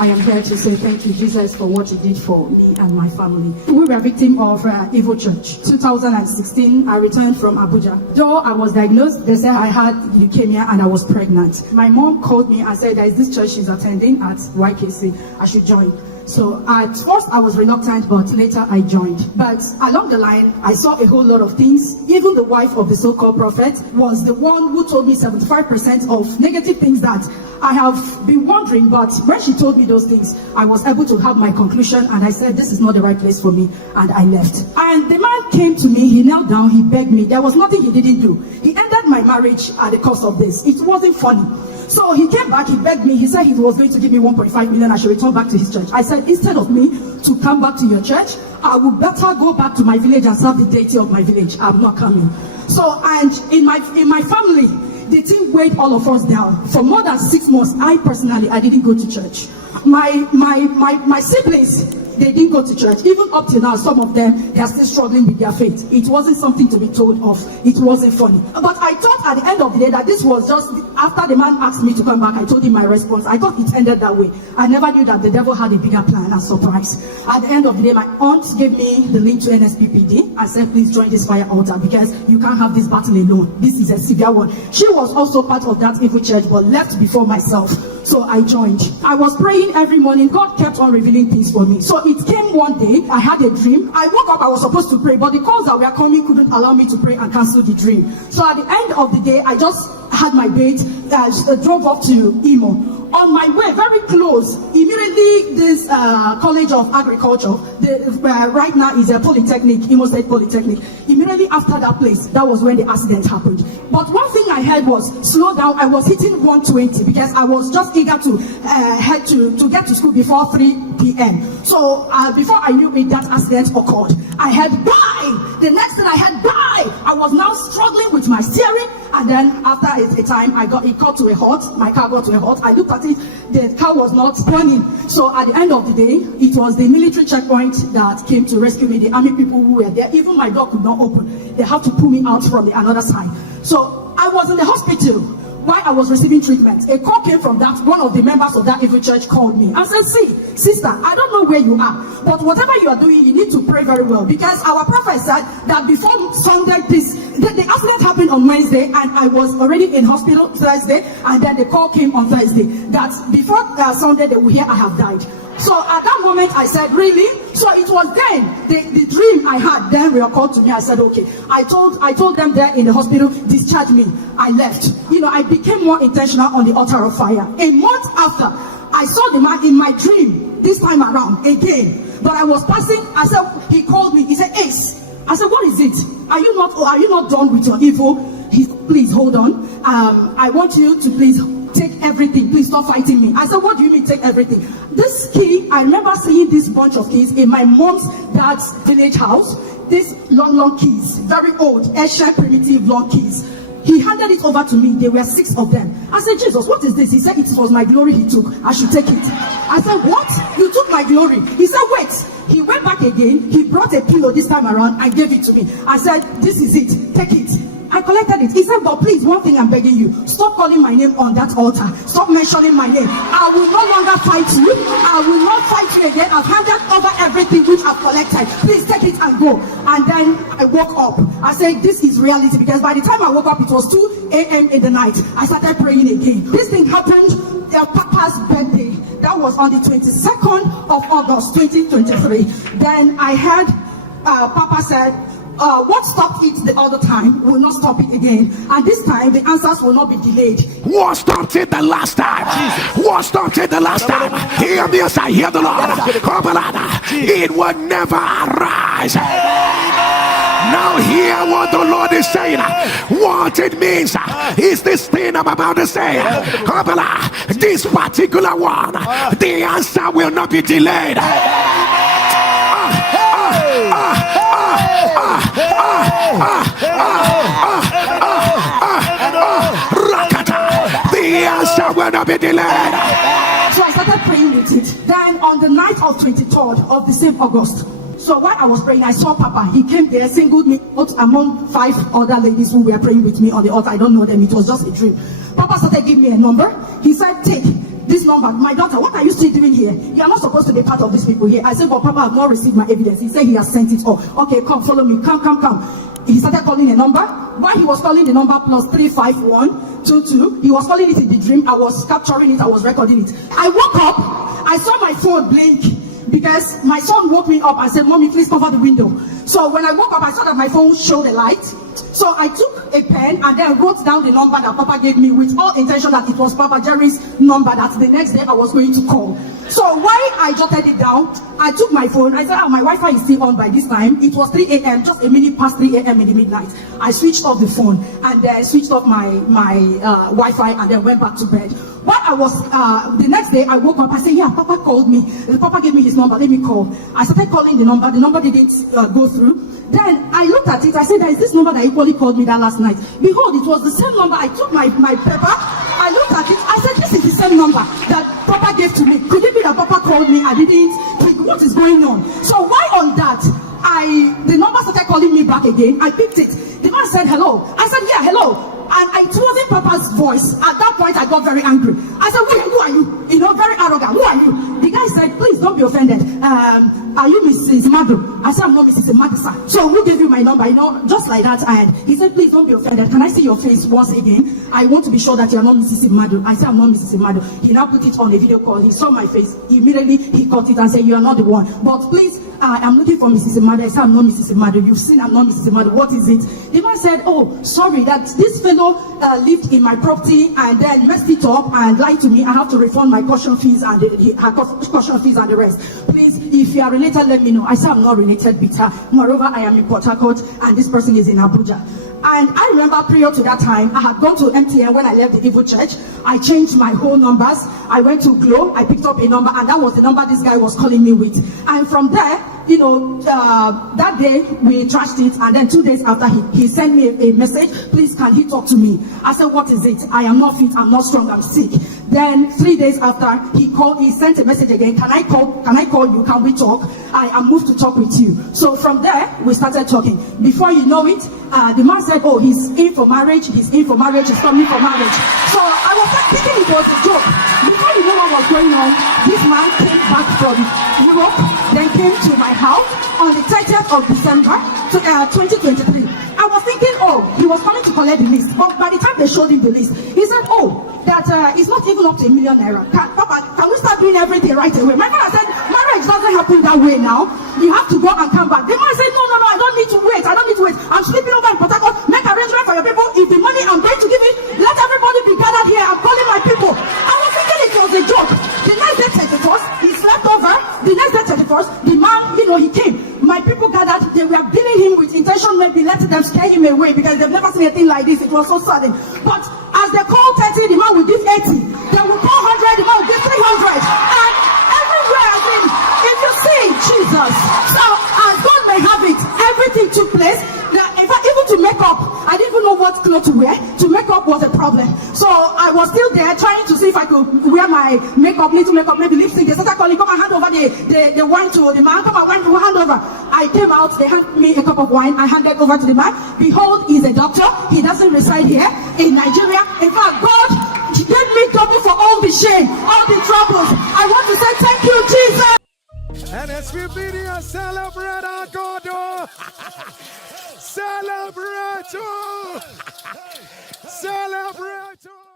I am here to say thank you, Jesus, for what you did for me and my family. We were a victim of evil church. 2016, I returned from Abuja. Though I was diagnosed, they said I had leukemia and I was pregnant. My mom called me and said there is this church she's attending at YKC. I should join. So at first I was reluctant, but later I joined. But along the line, I saw a whole lot of things. Even the wife of the so-called prophet was the one who told me 75% of negative things that I have been wondering. But when she told me those things, I was able to have my conclusion, and I said, this is not the right place for me, and I left. And the man came to me, he knelt down, he begged me. There was nothing he didn't do. He ended my marriage at the cost of this. It wasn't funny. So he came back, he begged me, he said he was going to give me 1.5 million, I should return back to his church. I said, instead of me to come back to your church, I would better go back to my village and serve the deity of my village. I'm not coming. So, and in my family, the thing weighed all of us down. For more than 6 months, I didn't go to church. My siblings, they didn't go to church. Even up till now, some of them, they are still struggling with their faith. It wasn't something to be told of. It wasn't funny. But I thought at the end of the day that this was just, after the man asked me to come back, I told him my response. I thought it ended that way. I never knew that the devil had a bigger plan as surprise. At the end of the day, my aunt gave me the link to NSPPD. I said, please join this fire altar because you can't have this battle alone. This is a severe one. She was also part of that evil church, but left before myself. So I joined. I was praying every morning. God kept on revealing things for me. So it came one day, I had a dream. I woke up, I was supposed to pray, but the calls that were coming couldn't allow me to pray and cancel the dream. So at the end of the day, I just had my bait, drove up to Imo. On my way, very close, immediately this College of Agriculture, right now is a polytechnic, Imo State Polytechnic. Immediately after that place, that was when the accident happened. But one thing I heard was, slow down. I was hitting 120 because I was just eager to head to get to school before 3 p.m. So before I knew it, that accident occurred. I had bye. The next thing I had bye. I was now struggling with my steering, and then after a time, it got to a halt. My car got to a halt. I looked at it. The car was not running. So at the end of the day, it was the military checkpoint that came to rescue me. The army people who were there. Even my door could not open. They had to pull me out from the another side. So I was in the hospital while I was receiving treatment. A call came from that, one of the members of that evil church called me and said, see, sister, I don't know where you are, but whatever you are doing, you need to pray very well, because our prophet said that before Sunday, the accident happened on Wednesday, and I was already in hospital Thursday, and then the call came on Thursday that before Sunday they will hear I have died. So at that moment I said, really? So it was then the dream I had then recalled to me. I said, okay. I told them there in the hospital, discharge me. I left. I became more intentional on the altar of fire. A month after, I saw the man in my dream this time around again. But I was passing. I said, he called me. He said, Ace. I said, what is it? Are you not done with your evil? He said, please hold on. I want you to please take everything. Please stop fighting me. I said, what do you mean take everything? This key, I remember seeing this bunch of keys in my mom's dad's village house. These long keys, very old, ancient, primitive long keys. He handed it over to me. There were 6 of them. I said, Jesus, what is this? He said, it was my glory he took. I should take it. I said, what? You took my glory? He said, wait. He went back again. He brought a pillow this time around and gave it to me. I said, this is it. Take it. I collected it. He said, but please, one thing I'm begging you, stop calling my name on that altar. Stop mentioning my name. I will no longer fight you. I will not fight you again. I've handed over everything which I've collected. Please take it and go. And then I woke up. I said, this is reality, because by the time I woke up, it was 2 a.m. in the night. I started praying again. This thing happened their Papa's birthday. That was on the 22nd of August, 2023. Then I heard Papa said, what stopped it the other time will not stop it again, and this time the answers will not be delayed. What stopped it the last time? What stopped it the last time? Hear this, I hear the Lord. It will never arise. Now hear what the Lord is saying. What it means is this thing I'm about to say. This particular one, the answer will not be delayed. The answer will not be delayed. So I started praying with it. Then on the night of 23rd of the same August, so while I was praying, I saw Papa. He came there, singled me out among 5 other ladies who were praying with me on the altar. I don't know them. It was just a dream. Papa started giving me a number. He said, take. this number. My daughter, what are you still doing here? You are not supposed to be part of these people here. I said, but Papa, I have not received my evidence. He said he has sent it all. Okay, come, follow me. Come. He started calling a number. While he was calling the number plus 35122, he was calling it in the dream. I was capturing it. I was recording it. I woke up. I saw my phone blink because my son woke me up and said, Mommy, please cover the window. So when I woke up, I saw that my phone showed a light. So I took a pen and then wrote down the number that Papa gave me with all intention that it was Papa Jerry's number that the next day I was going to call. So while I jotted it down, I took my phone. I said, my Wi-Fi is still on by this time. It was 3 a.m., just a minute past 3 a.m. in the midnight. I switched off the phone and then switched off my Wi-Fi and then went back to bed. While I was, the next day I woke up, I said, yeah, Papa called me. Papa gave me his number, let me call. I started calling the number didn't go through. Then I looked at it, I said, there is this number that equally called me that last night. Behold, it was the same number. I took my paper, I looked at it, I said, this is the same number that Papa gave to me. Could it be that Papa called me, I didn't pick? What is going on? So why on that, the number started calling me back again. I picked it. The man said, hello. I said, yeah, hello. And it wasn't Papa's voice. At that point, I got very angry. I said, who are you? You know, very arrogant. Who are you? The guy said, please don't be offended. Are you Mrs. Madu? I said, I'm not Mrs. Madu, sir. So who gave you my number? You know, just like that. And he said, please don't be offended. Can I see your face once again? I want to be sure that you're not Mrs. Madu. I said, I'm not Mrs. Madu. He now put it on a video call. He saw my face. Immediately, he caught it and said, you are not the one. But please, I'm looking for Mrs. Madu. I said, I'm not Mrs. Madu. You've seen I'm not Mrs. Madu. What is it? The man said, oh, sorry, that this fellow lived in my property and then messed it up and lied to me. I have to refund my caution fees and caution fees and the rest. Please, if you are related, let me know. I said, I'm not related with her. Moreover, I am in Port Harcourt and this person is in Abuja. And I remember prior to that time, I had gone to MTN when I left the evil church. I changed my whole numbers. I went to Glow. I picked up a number, and that was the number this guy was calling me with. And from there, you know, that day we trashed it, and then 2 days after he sent me a message. Please, can he talk to me? I said, what is it? I am not fit. I'm not strong. I'm sick. Then 3 days after he called, he sent a message again. Can I call you? Can we talk? I am moved to talk with you. So from there, we started talking. Before you know it, the man said, oh, he's in for marriage. He's in for marriage. He's coming for marriage. So I was thinking it was a joke. Before you know what was going on, this man came back from Europe, then came to my house on the 30th of December 2023. I was thinking, oh, he was coming to collect the list. But by the time they showed him the list, he said, oh, that it's not even up to ₦1 million. Papa, can we start doing everything right away? My father said, marriage doesn't happen that way now. You have to go and come back. The man said, no, I don't need to wait. I don't need to wait. I'm sleeping over in Port Harcourt. Make arrangement for your people. If the money I'm going to give it, let everybody be gathered here. I'm calling my people. I was thinking it was a joke. The next day 31st, he slept over. The next day 31st, the man, you know, he came. My people gathered. They were beating him with intention, maybe let them scare him away because they've never seen anything like this. It was so sudden. But as they call 30, the man will give 80. They will call 100, the man will give 300. And everywhere, I think, if you see Jesus, so as God may have it, everything took place. Now, in fact, even to make up, I didn't even know what clothes to wear. To make up was a problem. So I was still there trying to see if I could wear my makeup, little makeup, maybe lipstick. They started calling, come and hand over the wine to the man. Come and hand over. I came out, they handed me a cup of wine. I handed over to the man. Behold, he's a doctor. He doesn't reside here in Nigeria. In fact, God gave me double for all the shame, all the troubles. I want to say thank you, Jesus. NSPPD, celebrate our God. Celebrate. Celebrate.